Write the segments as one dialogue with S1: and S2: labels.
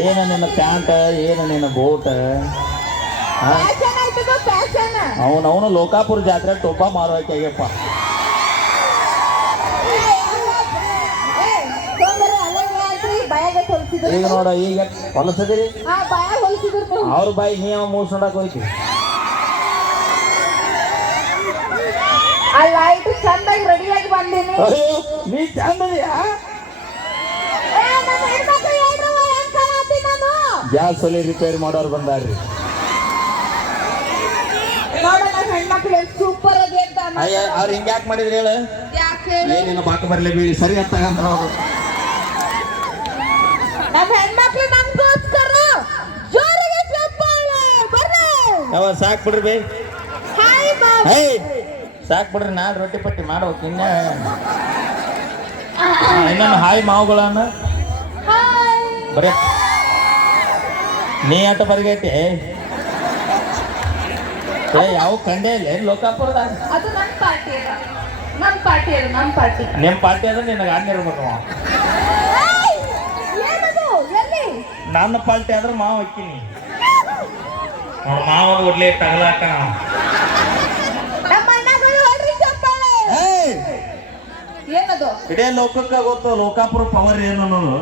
S1: ಏನ ನಿನ್ನ ಪ್ಯಾಂಟ್ ಏನ ನಿನ್ನ ಬೋಟ್ ಅವನವನು ಲೋಕಾಪುರ ಜಾತ್ರೆ ಟೊಪ್ಪ ಮಾರೋಕ್ಕಾಗ್ಯಪ್ಪ ಈಗ ನೋಡ ಈಗ ಹೊಲಸದಿರಿ? ಅವ್ರ ಬಾಯಿ ನೀ ಅವ ಹೋಯ್ತಿ
S2: ಚಂದಾಗಿ ರೆಡಿಯಾಗಿ ಬಂದಿನಿ.
S1: ಅಯ್ಯೋ ನೀ ಚಂದದಿಯಾ? ಗ್ಯಾಸ್ ಒಲೆ ರಿಪೇರಿ ಮಾಡೋರು ಬಂದಾರ್ರಿ. ಅಯ್ಯ ಅವ್ರು ಹಿಂಗ್ ಯಾಕೆ ಮಾಡಿದ್ರಿ ಹೇಳು?
S2: ಯಾಕೆ?
S1: ಏನಿನ ಬಾಕ ಬರ್ಲಿ ಬೀಳಿ ಸರಿ ಅಂತ ಅವರು. ಯಾವ ಸಾಕ್ ಬಿಡ್ರಿ ಬೇ. ಹೇ ಸಾಕ್ ಬಿಡ್ರಿ ನಾ ರೊಟ್ಟಿ ಪಟ್ಟಿ ಮಾಡ್ಬೇಕು ಇನ್ನ. ಇನ್ನೊಂದು ಹಾಯ್ ಮಾವುಗಳನ್ನ. ಬರೇ. ನೀ ಆಟ ಬರ್ಗೈತಿ. ಏ. ಯಾವ ಕಂಡೇ ಇಲ್ಲ. ಲೋಕಾಪುರದ?
S2: ಅದು ನನ್ನ ಪಾರ್ಟಿ ಅಲ್ಲ. ನನ್ನ ಪಾರ್ಟಿ ಅದು ನನ್ನ ಪಾರ್ಟಿ.
S1: ನಿಮ್ ಪಾರ್ಟಿ ಅದ ನಿನಗೆ ಆಗಿರ್ಬೇಕು ಇರ್ಬೇಕು
S2: ಏನದು ಎಲ್ಲಿ?
S1: ನನ್ನ ಪಾರ್ಟಿ ಆದ್ರೆ ಮಾವ ಹಾಕಿನಿ ಅವ್ರ ಮಾವ ಒಡ್ಲಿ ತಗಲಾಕ.
S2: ನಮ್ಮ ಏನದು?
S1: ಇಡೇ ಲೋಕಕ್ಕೆ ಗೊತ್ತು ಲೋಕಾಪುರ ಪವರ್ ಏನು ಅನ್ನೋದು.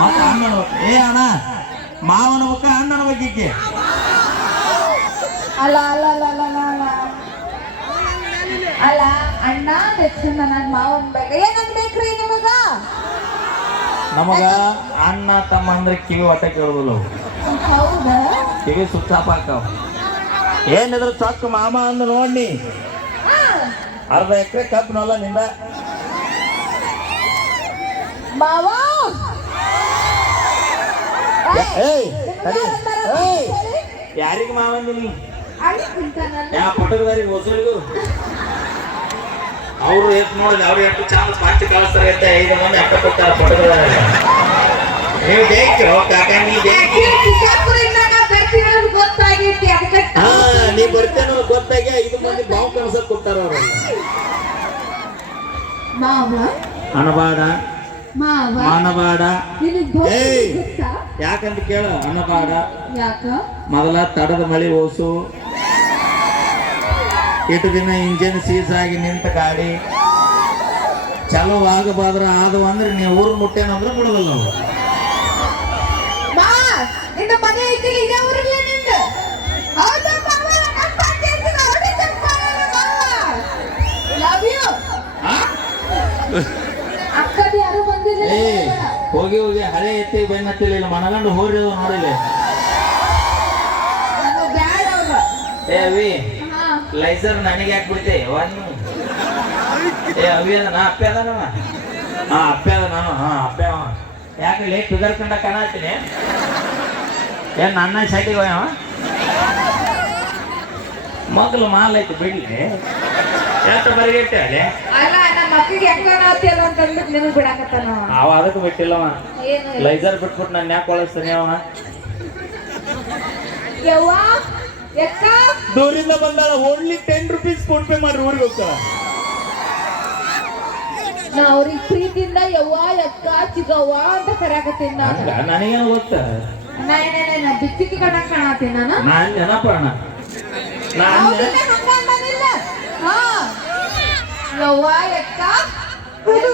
S1: ಮತ್ತೆ ಏ ಅಣ್ಣ. ಮಾವನ ಮುಖ ಅಣ್ಣನ ಬಗ್ಗೆ
S2: ಅಲ್ಲ ಅಲ್ಲ ಅಲ್ಲ ಅಲ್ಲ ಅಲ್ಲ, ಅಲ್ಲ. ಅಲ್ಲ ಅಣ್ಣ ತಕ್ಷಣ ನನ್ನ ಮಾವನ್ ಬಗ್ಗೆ ಏನನ್ ಬೇಕ್ರಿ ನಿಮಗ?
S1: ನಮಗ ಅಣ್ಣ ತಮ್ಮ ಅಂದ್ರೆ ಕಿವಿ ಒಟ್ಟ ಕೇಳೋದಿಲ್ಲ.
S2: ಹೌದಾ?
S1: ಕಿವಿ ಸುತ್ತಾಪ ಹಾಕಾವ. ಏನಿದ್ರು ಚೊಕ್ಕ ಮಾಮ ಅಂದ
S2: ನೋಡಿ.
S1: ಅರ್ಧ ಎಕರೆ ನೋಲ್ಲ ನಿಂದ.
S2: ಮಾವ!
S1: ಏಯ್ ತಡಿ. ಏಯ್. ಯಾರಿಗೆ ಮಾವಂದಿನಿ ಯಾವ ಯಾ ಪಟಕದಾರಿಗೆ ಹೊಸರಿಗೂ? ಅವ್ರು ಎಷ್ಟು ನೋಡಿ ಅವ್ರು ಎಷ್ಟು ಚಾನ್ಸ್ ಪಾರ್ಟಿ ಕಳಿಸ್ತಾರೆ ಅಂತ ಐದು ಮಂದಿ ಅಕ್ಕ ಕೊಟ್ಟಾರ ಪಟಕದಾರ ನೀವು ಬೇಕೋ ಕಾಕ ನೀ ಬೇಕು
S2: ಗೊತ್ತಾಗೈತಿ ಅದಕ್ಕೆ
S1: ಹಾ ನೀ ಬರ್ತೇನೋ ಗೊತ್ತಾಗಿ ಐದು ಮಂದಿ ಬಾವು ಕಳ್ಸಕ್ ಕೊಡ್ತಾರ ಅವ್ರು
S2: ಮಾವ? ಗೊತ್ತಾ?
S1: ಯಾಕಂತ ಕೇಳ ಅನಬಾಡ
S2: ಯಾಕ?
S1: ಮೊದಲ ತಡದ ಮಳಿ ಓಸು. ಇಟ್ಟು ದಿನ ಇಂಜಿನ್ ಸೀಸ್ ಆಗಿ ನಿಂತ ಗಾಡಿ. ಚಲೋ ಆಗಬಾದ್ರ ಆದವು ಅಂದ್ರೆ ನೀವು ಊರು ಮುಟ್ಟೇನಂದ್ರೆ ಬಿಡುದಲ್ಲ ನಾವು
S2: ಮನೆ ಐತಿ
S1: ಏ ಹೋಗಿ ಹೋಗಿ. ಹಳೆ ಎತ್ತಿ ಬೆನ್ನ ಹತ್ತಿಲ್ಲ ಮನಗಂಡು ಹೋರಿದ ನೋಡಿಲ್ಲ. ಏ ಅವಿ ಲೈಸರ್ ನನಗೆ ಯಾಕೆ ಬಿಡ್ತೆ? ಒಂದು ಏ ಅವಿ ಅದ ನಾ ಅಪ್ಪೆ ಅದ ನಾನು. ಹಾ ಅಪ್ಪೆ ಅದ ನಾನು. ಹಾ ಅಪ್ಪ ಅವ. ಯಾಕೆ ಲೇಟ್ ಫಿಗರ್ ಕಂಡ ಕಾಣತ್ತೀನಿ? ಏನ್ ನನ್ನ ಸೈಟಿಗೆ ಹೋಯವ ಮಗಲು ಮಾಲ್ ಐತಿ ಬಿಡ್ಲಿ. ಎಷ್ಟು ಬರಿಗೆಟ್ಟೆ ಅಲ್ಲಿ
S2: ಹೆಂಗ ಅಂತ ಅಂದ್ಬಿಟ್ಟು ನಿನಗೆ ಬಿಡಾಕತ್ತಾನ ಅವ.
S1: ಅದಕ್ಕೆ ಬಿಟ್ಟಿಲ್ಲವ
S2: ಏನು.
S1: ಲೈಸರ್ ಬಿಟ್ಬಿಟ್ಟು ನಾನು ಯಾಕೆ ಕಳಿಸ್ತೀನಿ ಅವ?
S2: ಯವ್ವ ಎಕ್ಕ
S1: ದೂರಿಂದ ಬಂದಾಳ only ten rupees PhonePe ಮಾಡ್ರಿ ಊರಿಗೆ ಹೋಗ್ತಾಳ
S2: ನಾ ಅವ್ರಿಗೆ ಪ್ರೀತಿಯಿಂದ ಯವ್ವ ಎಕ್ಕ ಚಿಗವ್ವ ಅಂತ ಕರೆಯಾಕತ್ತೀನಿ ನಾನು.
S1: ಹಂಗ? ನನಗೇನು ಗೊತ್ತ?
S2: ನಾ ಏನೇನೇ ನಾ ಬಿಚ್ಚಿಕ್ಕಿ ಕಣಕ್ ಕಾಣತ್ತೀನಿ ನಾನು?
S1: ನಾನ್ ನಾನ್
S2: ಹೌದಿಲ್ಲ, ಹಂಗ